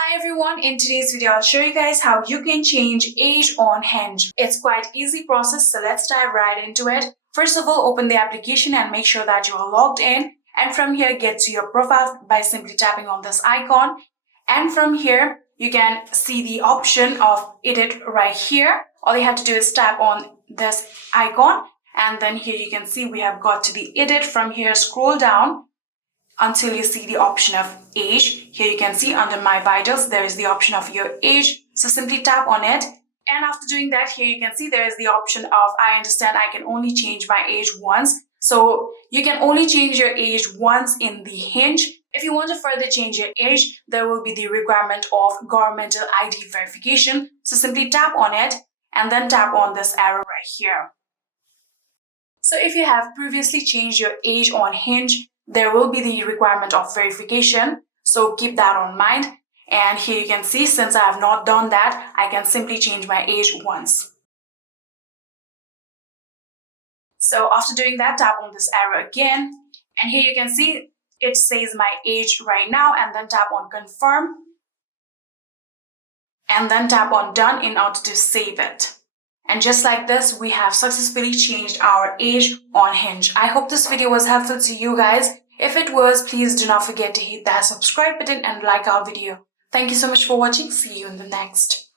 Hi everyone, in today's video I'll show you guys how you can change age on Hinge. It's quite easy process, so let's dive right into it. First of all, open the application and make sure that you are logged in, and from here get to your profile by simply tapping on this icon, and from here you can see the option of edit right here. All you have to do is tap on this icon, and then here you can see we have got to the edit. From here scroll down until you see the option of age. Here you can see under my vitals there is the option of your age, so simply tap on it, and after doing that here you can see there is the option of I understand I can only change my age once. So you can only change your age once in the Hinge. If you want to further change your age, there will be the requirement of governmental ID verification, so simply tap on it and then tap on this arrow right here. So if you have previously changed your age on Hinge, there will be the requirement of verification, so keep that on mind. And here you can see, since I have not done that, I can simply change my age once. So after doing that, tap on this arrow again, and here you can see it says my age right now, and then tap on confirm, and then tap on done in order to save it. And just like this, we have successfully changed our age on Hinge. I hope this video was helpful to you guys. If it was, please do not forget to hit that subscribe button and like our video. Thank you so much for watching. See you in the next.